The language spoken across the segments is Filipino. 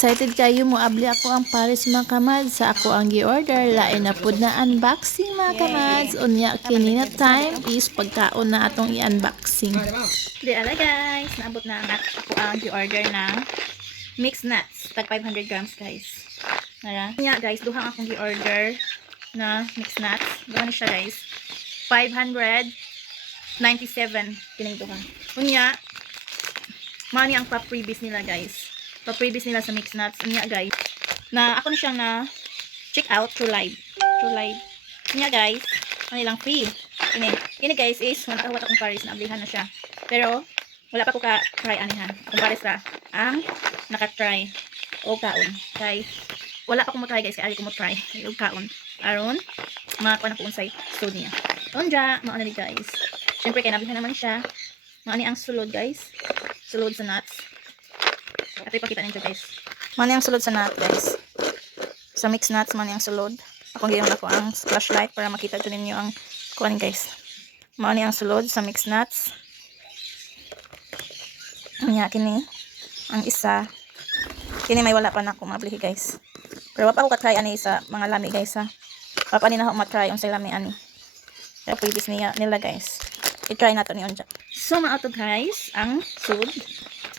Excited kayo mo abli ako ang Paris mga kamads sa ako ang gi-order lain na pud na unboxing mga kamads. Unya kini na time is pagkaon na atong i-unboxing. Di ala guys, naabot na ang ako ang gi-order na mixed nuts tag 500 grams guys. Nara. Unya guys, duha akong gi-order na mixed nuts. Duha ni siya guys. 597 kining duha. Unya mani ang pa-freebies nila guys. Pa-freebies nila sa mixed nuts. Unya guys, na ako na siyang na check out through live. Unya guys, ano lang free. Ini guys is wala akong Paris na ablihan na siya. Pero wala pa ko ka try anihan. Akong Paris ra ang naka-try o kaon. Guys, wala pa ko mo try guys, kaya ali ko mo try. O kaon. Aron makakuha na ko unsay stud niya. Unja, maano ni guys. Syempre kay nablihan naman siya. Maani ang sulod guys. Sulod sa nuts. Ito ipakita ninyo guys. Mani ang sulod sa nut guys. Sa mixed nuts mani ang sulod. Ako giyon ako ang flashlight para makita jud ninyo ang kuan guys. Mani ang sulod sa mixed nuts. Anya kini ang isa. Kini may wala pa na ako mablihi guys. Pero wala pa ako ka-try ani sa mga lami guys ha. Wala pa ni na ako ma-try unsay lami ani. Kaya previous nila guys. I-try nato ni onja. So mga to guys, ang sulod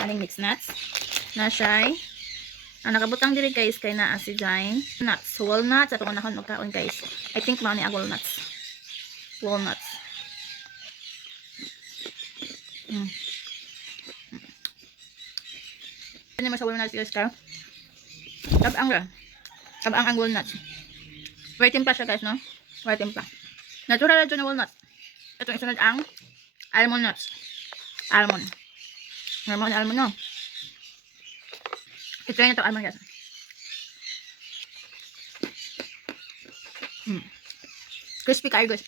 aning mixed nuts. Na siya ang nakabutang diri guys kay naa si Jane nuts, walnuts ato kanahon magkaon guys. I think mao ni ang walnuts. Ano mas walnuts guys ka? Tabang ang walnuts. Waiting pa siya guys no? Waiting pa. Natural na walnuts. Ito isunod ang almond nuts. Almond no? Ito yung ito almond guys. Crispy kayo guys.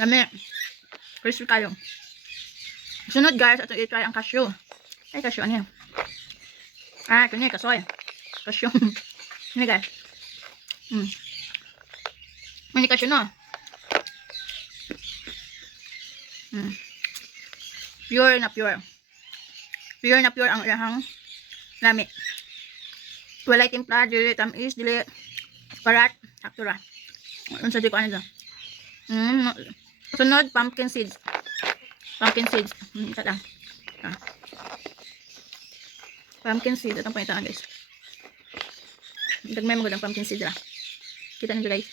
Lami. Crispy kayo. Sunod guys, ito i-try ang cashew. Ay cashew ano yan? Ito niya kasoy. Cashew. Ini guys. Ini cashew no? Pure na pure. Pure na pure ang ihang lami. Walay timpla, dili tamis, dili parat, aktura. Unsa di ko ano dyan. Sunod, pumpkin seeds. Ito lang. Pumpkin seeds. Itong panitaan guys. Dagmay magandang pumpkin seeds lah. Kita nyo guys.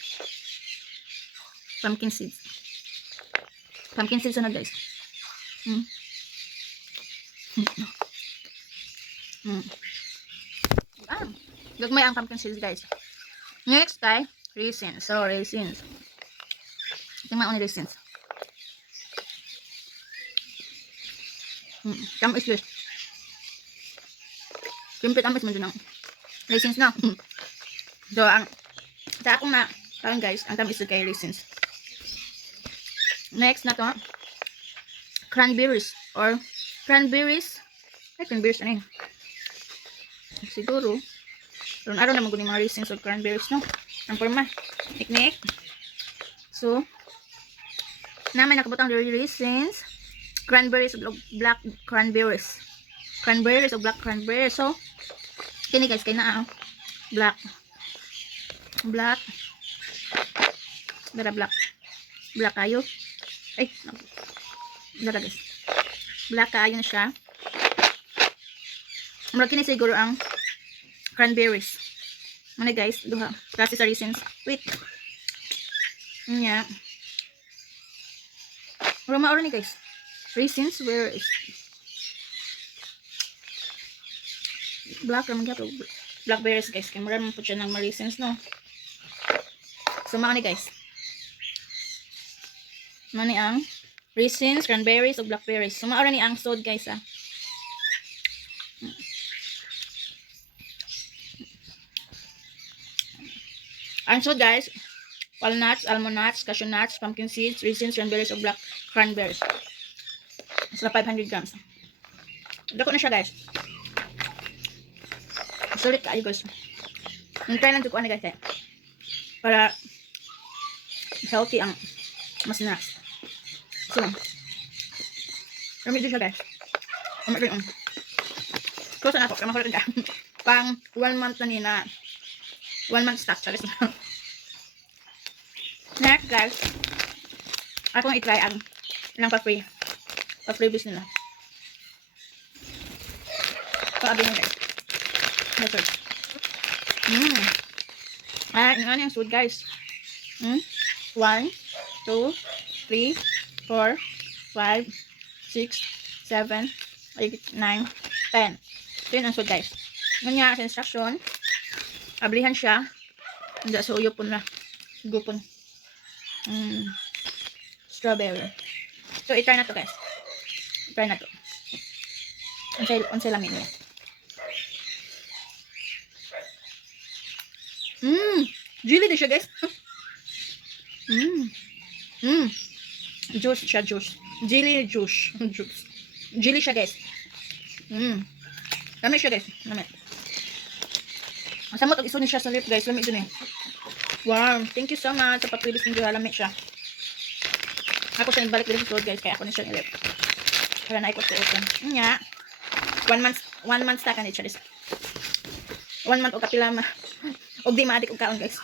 Pumpkin seeds. Pumpkin seeds sunod guys. Gagmay ang pumpkin seeds guys. Next ay raisins. So raisins. Tingnan mo ni raisins. Tamis guys. Simple tamis mo dyan ang raisins na. So ang sa akong na parang guys, ang tamis kay raisins. Next na to cranberries or cranberries. Ay cranberries ano yun? Siguro ron araw naman kunin mga raisins o cranberries no? Ang forma niknik. So namin nakabutang raisins, cranberries o black cranberries. Cranberries o black cranberries. So kini guys kay naa black kayo. Ay dara guys. Black kayo na siya. Murag kini siguro ang cranberries. Muna guys, duha. Kasi sa raisins. Wait. Nya. Roma ni guys. Raisins, where is black naman gato. Blackberries guys. Kaya mura naman po siya ng raisins no. So mga ni guys. Mani ang raisins, cranberries, o blackberries. So maura ni ang sod guys ah. And so guys, walnuts, almond nuts, cashew nuts, pumpkin seeds, raisins, cranberries, o black cranberries. Sa 500 grams. Dako na siya guys. Sulit kayo guys. Nantay lang ko ano guys eh. Para healthy ang mas nuts. So, ramit din siya guys. Ramit din Close na ako. Kaya makulit ka. Pang 1 month na nina. 1 month stock. Sorry. Next, guys. Ako nga i-try ang ilang pa-free. Pa-freebies nila. Paabi nyo, guys. That's it. Ano yung food, guys? 1, 2, 3, 4, 5, 6, 7, 8, 9, 10. Ito yun ang food, guys. Ngayon nga, sa instruction, ablihan siya. Hindi, so uyo po na. Gupon. Strawberry. So, i-try na to, guys. I-try na to. Unsay lamin niya. Jelly din siya, guys. Juice siya, juice. Jelly juice. Juice. Jelly siya, guys. Lamig siya, guys. Lamig. Ang samot, iso niya siya sa lip, guys. Lamig dun eh. Wow. Thank you so much sa pagpilis ng lamig siya. Ako siya ibalik din sa food, guys. Kaya ako na siya ilip. Kaya na ikot ko ito. Nga. 1 month stock na siya. 1 month o kapila ma. O di maadik o kaon, guys.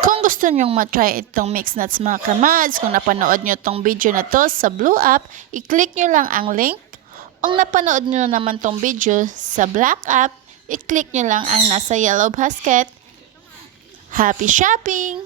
Kung gusto nyong matry itong mixed nuts mga kamads, kung napanood nyo itong video na to sa Blue App, i-click nyo lang ang link. Kung napanood nyo naman itong video sa Black App, i-click nyo lang ang nasa yellow basket. Happy shopping!